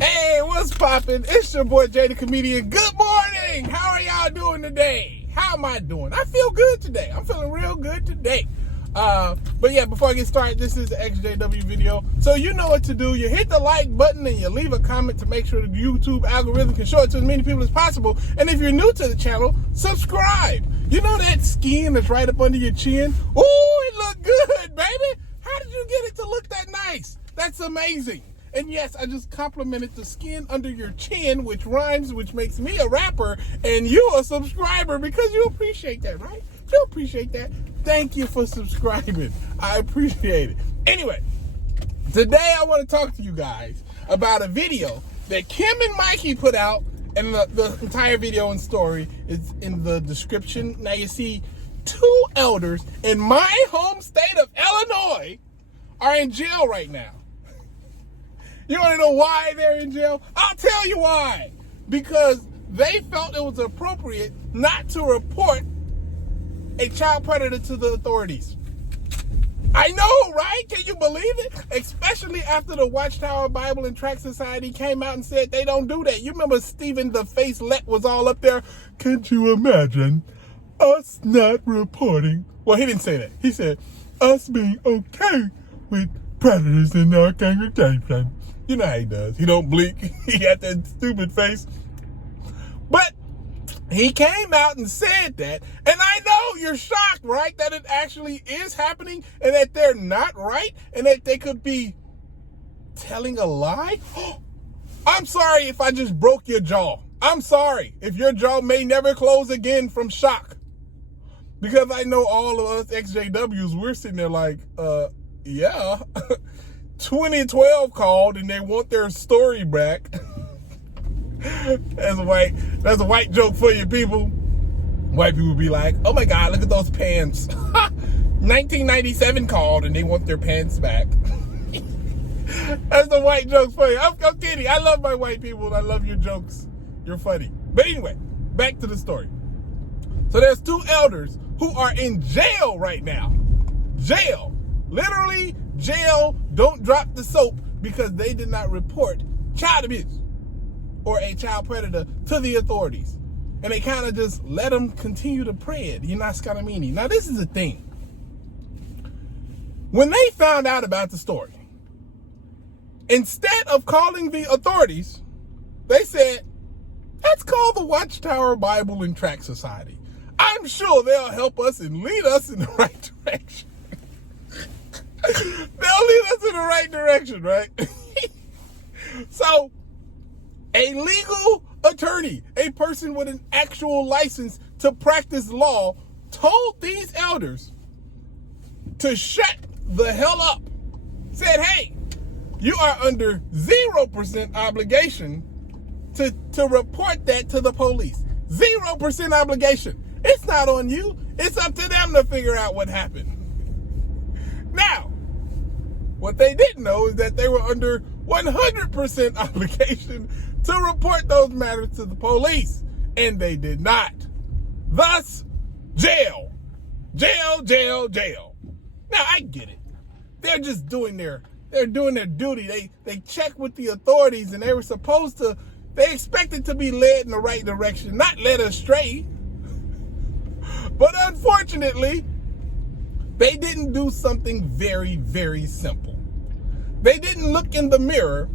Hey, what's poppin'? It's your boy Jay the Comedian. Good morning! How are y'all doing today? How am I doing? I feel good today. I'm feeling real good today. But yeah, before I get started, this is the ExJw video. So you know what to do. You hit the like button and you leave a comment to make sure the YouTube algorithm can show it to as many people as possible. And if you're new to the channel, subscribe. You know that skin that's right up under your chin? Ooh, it look good, baby. How did you get it to look that nice? That's amazing. And yes, I just complimented the skin under your chin, which rhymes, which makes me a rapper, and you a subscriber because you appreciate that, right? You appreciate that. Thank you for subscribing. I appreciate it. Anyway, today I want to talk to you guys about a video that Kim and Mikey put out, and the entire video and story is in the description. Now you see, 2 elders in my home state of Illinois are in jail right now. You want to know why they're in jail? I'll tell you why. Because they felt it was appropriate not to report a child predator to the authorities. I know, right? Can you believe it? Especially after the WATCHTOWER Bible and Tract Society came out and said they don't do that. You remember Stephen the Facelet was all up there? Can't you imagine us not reporting? Well, he didn't say that. He said us being okay with predators in our congregation. You know how he does. He don't blink. He got that stupid face. But he came out and said that. And I know you're shocked, right? That it actually is happening and that they're not right and that they could be telling a lie. I'm sorry if I just broke your jaw. I'm sorry if your jaw may never close again from shock. Because I know all of us ExJWs, we're sitting there like, yeah. 2012 called and they want their story back. That's a white joke for you people. White people be like, oh my God, look at those pants. 1997 called and they want their pants back. That's a white joke for you. I'm kidding. I love my white people. I love your jokes. You're funny. But anyway, back to the story. So there's 2 elders who are in jail right now. Jail. Literally jail, don't drop the soap, because they did not report child abuse or a child predator to the authorities. And they kind of just let them continue to pray it. You're not scaramini. Now, this is the thing. When they found out about the story, instead of calling the authorities, they said, let's call the WATCHTOWER Bible and Tract Society. I'm sure they'll help us and lead us in the right direction. They'll lead us in the right direction, right? So, a legal attorney, a person with an actual license to practice law, told these elders to shut the hell up. Said, hey, you are under 0% obligation to report that to the police. 0% obligation. It's not on you. It's up to them to figure out what happened. Now, what they didn't know is that they were under 100% obligation to report those matters to the police, and they did not. Thus, jail. Jail, jail, jail. Now, I get it. They're just doing their duty. They check with the authorities, and they were supposed to, they expected to be led in the right direction, not led astray. But unfortunately, they didn't do something very, very simple. They didn't look in the mirror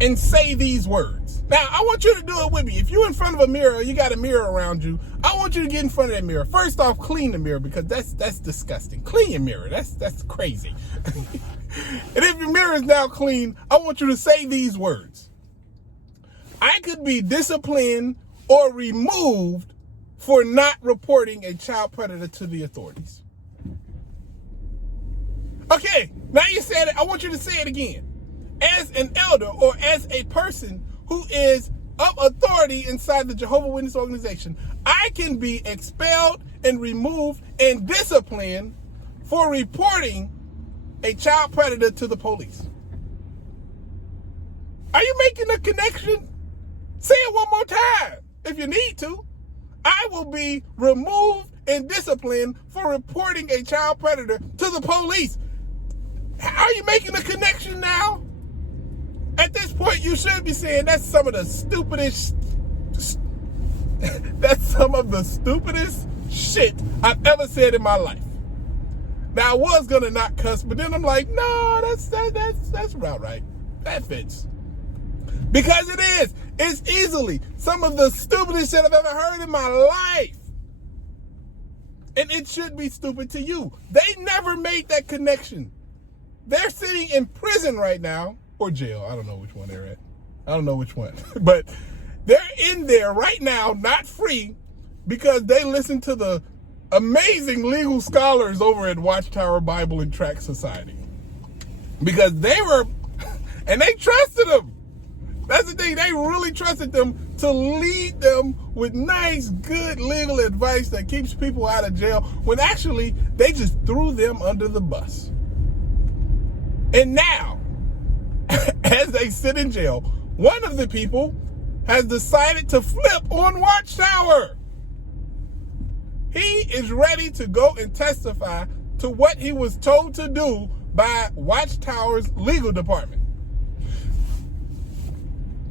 and say these words. Now, I want you to do it with me. If you're in front of a mirror, you got a mirror around you, I want you to get in front of that mirror. First off, clean the mirror, because that's disgusting. Clean your mirror. That's crazy. And if your mirror is now clean, I want you to say these words. I could be disciplined or removed for not reporting a child predator to the authorities. Okay, now you said it. I want you to say it again. As an elder or as a person who is of authority inside the Jehovah Witness organization, I can be expelled and removed and disciplined for reporting a child predator to the police. Are you making a connection? Say it one more time if you need to. I will be removed and disciplined for reporting a child predator to the police. Are you making a connection now? At this point, you should be saying that's some of the stupidest. That's some of the stupidest shit I've ever said in my life. Now I was gonna not cuss, but then I'm like, no, that's about right. That fits. Because it is. It's easily some of the stupidest shit I've ever heard in my life. And it should be stupid to you. They never made that connection. They're sitting in prison right now, or jail. I don't know which one they're at. I don't know which one. But they're in there right now, not free, because they listen to the amazing legal scholars over at Watchtower Bible and Tract Society. Because they were, and they trusted them. That's the thing, they really trusted them to lead them with nice, good legal advice that keeps people out of jail, when actually they just threw them under the bus. And now, as they sit in jail, one of the people has decided to flip on Watchtower. He is ready to go and testify to what he was told to do by Watchtower's legal department.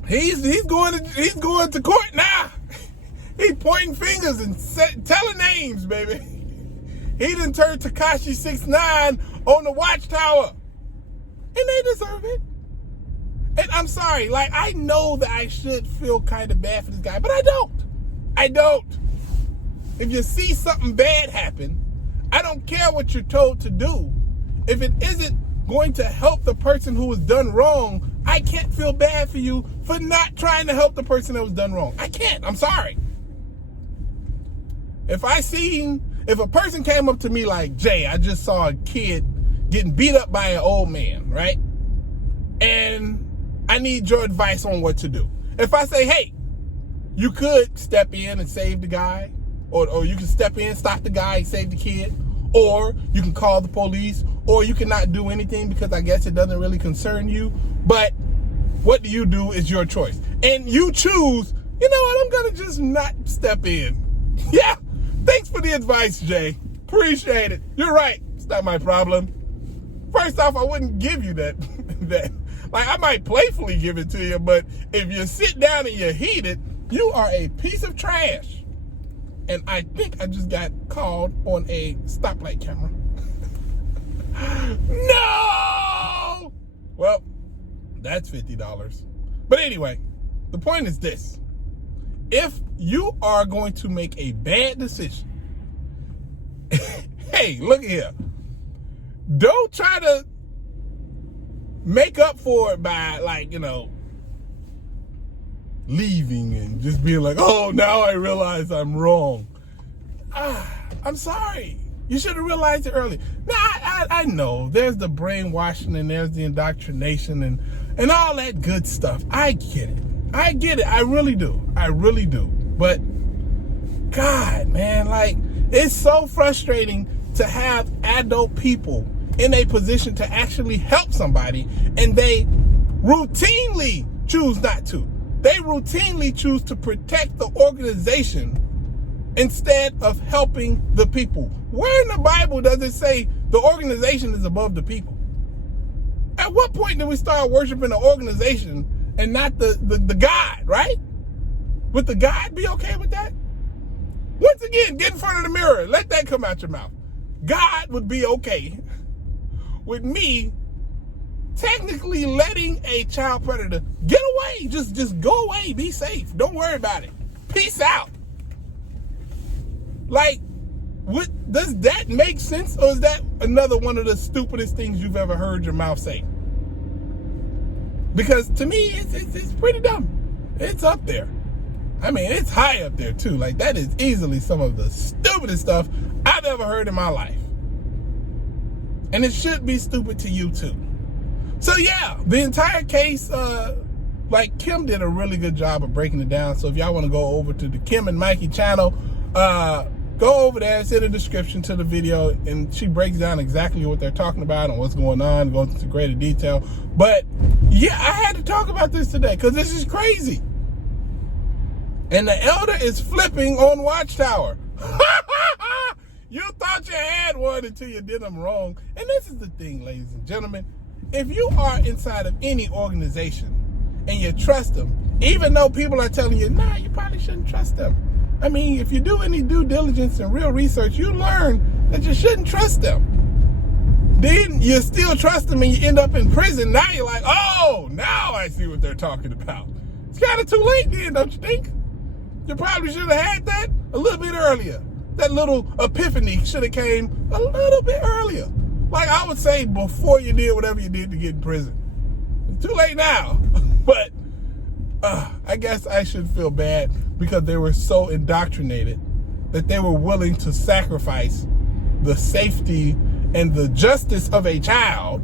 He's going to court now. He's pointing fingers and telling names, baby. He done turned Tekashi 6ix9ine on the Watchtower. And they deserve it. And I'm sorry, like, I know that I should feel kind of bad for this guy, but I don't. I don't. If you see something bad happen, I don't care what you're told to do. If it isn't going to help the person who was done wrong, I can't feel bad for you for not trying to help the person that was done wrong. I can't. I'm sorry. If a person came up to me like, Jay, I just saw a kid getting beat up by an old man, right? And I need your advice on what to do. If I say, hey, you could step in and save the guy, or you can step in, stop the guy, and save the kid, or you can call the police, or you cannot do anything because I guess it doesn't really concern you, but what do you do is your choice. And you choose, you know what, I'm gonna just not step in. Yeah, thanks for the advice, Jay. Appreciate it. You're right, it's not my problem. First off, I wouldn't give you that. Like, I might playfully give it to you, but if you sit down and you heat it, you are a piece of trash. And I think I just got called on a stoplight camera. No! Well, that's $50. But anyway, the point is this. If you are going to make a bad decision, hey, look here. Don't try to make up for it by, like, you know, leaving and just being like, oh, now I realize I'm wrong. I'm sorry. You should have realized it early. Now, I know there's the brainwashing and there's the indoctrination and all that good stuff. I get it. I get it. I really do. I really do. But, God, man, like, it's so frustrating to have adult people in a position to actually help somebody, and they routinely choose not to. They routinely choose to protect the organization instead of helping the people. Where in the Bible does it say the organization is above the people? At what point did we start worshiping the organization and not the God, right? Would the God be okay with that? Once again, get in front of the mirror. Let that come out your mouth. God would be okay with me technically letting a child predator get away. Just go away. Be safe. Don't worry about it. Peace out. Like, does that make sense? Or is that another one of the stupidest things you've ever heard your mouth say? Because to me, it's pretty dumb. It's up there. I mean, it's high up there too. Like, that is easily some of the stupidest stuff I've ever heard in my life. And it should be stupid to you too. So yeah, the entire case, like, Kim did a really good job of breaking it down. So if y'all want to go over to the Kim and Mikey channel, go over there. It's in the description to the video, and she breaks down exactly what they're talking about and what's going on, goes into greater detail. But yeah, I had to talk about this today because this is crazy. And the elder is flipping on Watchtower. You thought you had one until you did them wrong. And this is the thing, ladies and gentlemen. If you are inside of any organization and you trust them, even though people are telling you, nah, you probably shouldn't trust them. I mean, if you do any due diligence and real research, you learn that you shouldn't trust them. Then you still trust them and you end up in prison. Now you're like, oh, now I see what they're talking about. It's kind of too late then, don't you think? You probably should have had that a little bit earlier. That little epiphany should have came a little bit earlier. Like I would say before you did whatever you did to get in prison. It's too late now. But I guess I should feel bad because they were so indoctrinated that they were willing to sacrifice the safety and the justice of a child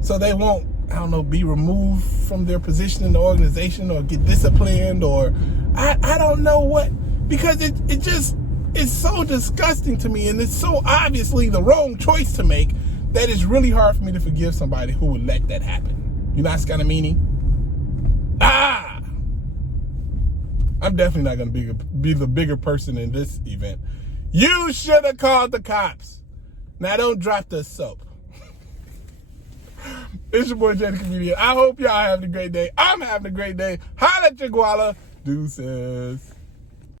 so they won't, I don't know, be removed from their position in the organization or get disciplined or I don't know what, because it just is so disgusting to me and it's so obviously the wrong choice to make that it's really hard for me to forgive somebody who would let that happen. You know, that's kind of meaning. I'm definitely not going to be the bigger person in this event. You should have called the cops. Now don't drop the soap. It's your boy, Jay the Comedian. I hope y'all having a great day. I'm having a great day. Holla at your guala. Deuces.